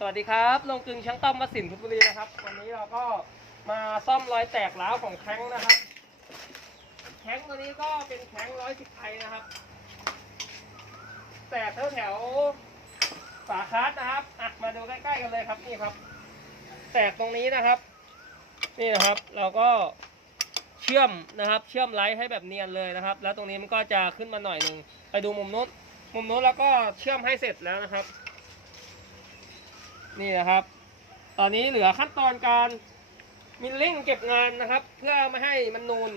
สวัสดีครับลงกึงช่างต้อมมาสินเพชรบุรีนะครับ วันนี้เราก็มาซ่อมรอยแตกร้าวของแข้งนะครับ แข้งตัวนี้ก็เป็นแข้งร้อยสิบไทยนะครับ แตกแถวแถวฝาคาร์ดนะครับอะมาดูใกล้ๆกันเลยครับนี่ครับ แตกตรงนี้นะครับ นี่นะครับ เราก็เชื่อมนะครับ เชื่อมไลท์ให้แบบเนียนเลยนะครับ แล้วตรงนี้มันก็จะขึ้นมาหน่อยหนึ่งไปดูมุมนู้นมุมนู้นแล้วก็เชื่อมให้เสร็จแล้วนะครับ นี่นะครับ ตอนนี้เหลือขั้นตอนการมิลลิ่งเก็บงานนะครับ เพื่อไม่ให้มันนูน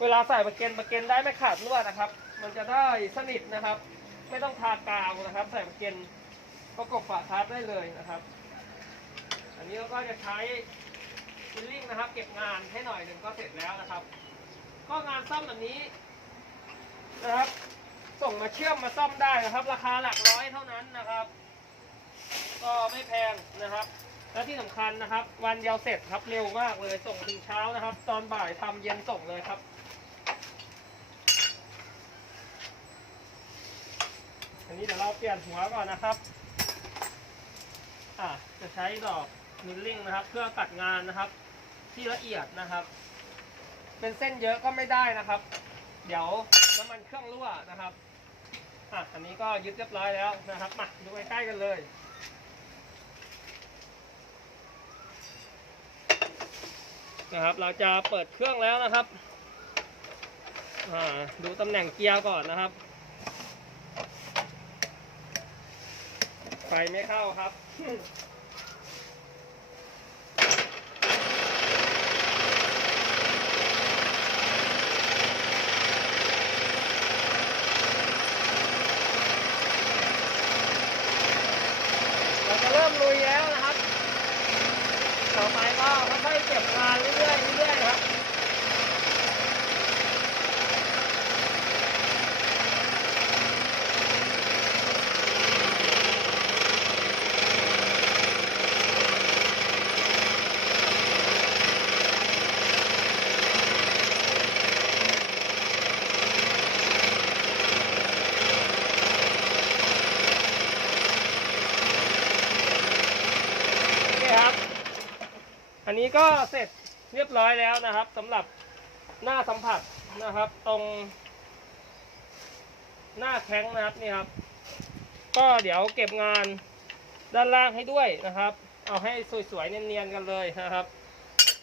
เวลาใส่ประเก็นประเก็นได้ไม่ขาดลวดนะครับ มันจะได้สนิทนะครับ ไม่ต้องทากาวนะครับ ใส่ประเก็นประกบฝาทับได้เลยนะครับ อันนี้เราก็จะใช้มิลลิ่งนะครับ เก็บงานให้หน่อยหนึ่งก็เสร็จแล้วนะครับ ก็งานซ่อมแบบนี้นะครับ ส่งมาเชื่อมมาซ่อมได้นะครับ ราคาหลักร้อยเท่านั้นนะครับ ก็ไม่แพงนะครับ และที่สำคัญนะครับ วันเดียวเสร็จครับเร็วมากเลยส่งถึงเช้านะครับ ตอนบ่ายทำเย็นส่งเลยครับอันนี้เดี๋ยวเราเปลี่ยนหัวก่อนนะครับอะจะใช้ดอกมิลลิ่งนะครับ เพื่อตัดงานนะครับ ที่ละเอียดนะครับ เป็นเส้นเยอะก็ไม่ได้นะครับ เดี๋ยวน้ำมันเครื่องรั่วนะครับอะอันนี้ก็ยึดเรียบร้อยแล้วนะครับมาดูใกล้ๆกันเลย นะครับ เราจะเปิดเครื่องแล้วนะครับอ่าดูตำแหน่งเกียร์ก่อนนะครับ ไฟไม่เข้าครับเราจะเริ่มลุยแล้วนะครับ ต่อไปก็ค่อยๆเก็บงานเรื่อยๆเรื่อยๆครับ โอเคครับ อันนี้ก็เสร็จเรียบร้อยแล้วนะครับสำหรับหน้าสัมผัสนะครับ ตรง หน้าแข้งนะครับนี่ครับ ก็เดี๋ยวเก็บงานด้านล่างให้ด้วยนะครับ เอาให้สวยๆเนียนๆกันเลยนะครับ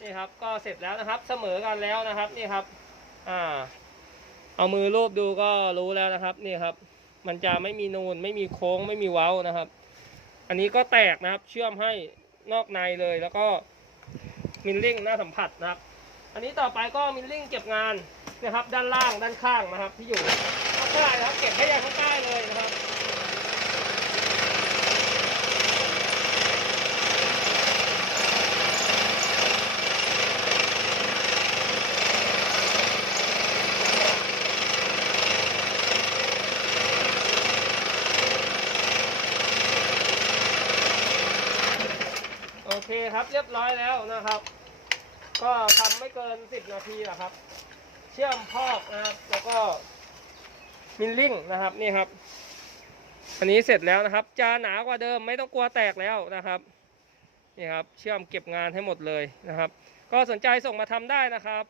นี่ครับ ก็เสร็จแล้วนะครับ เสมอกันแล้วนะครับนี่ครับ อ่า เอามือรูปดูก็รู้แล้วนะครับนี่ครับ มันจะไม่มีนูนไม่มีโค้งไม่มีเว้านะครับ อันนี้ก็แตกนะครับ เชื่อมให้นอกในเลยแล้วก็ มิลลิ่งหน้าสัมผัสนะครับ อันนี้ต่อไปก็มิลลิ่งเก็บงานนะครับ ด้านล่างด้านข้างนะครับ ที่อยู่ข้างใต้นะครับ เก็บให้ยังข้างใต้เลยนะครับ เคครับเรียบร้อยแล้วนะครับ ก็ทำไม่เกิน 10 นาทีแหละครับ เชื่อมพอกนะครับแล้วก็มิลลิ่งนะครับนี่ครับ อันนี้เสร็จแล้วนะครับ จะหนากว่าเดิมไม่ต้องกลัวแตกแล้วนะครับนี่ครับเชื่อมเก็บงานให้หมดเลยนะครับ ก็สนใจส่งมาทำได้นะครับ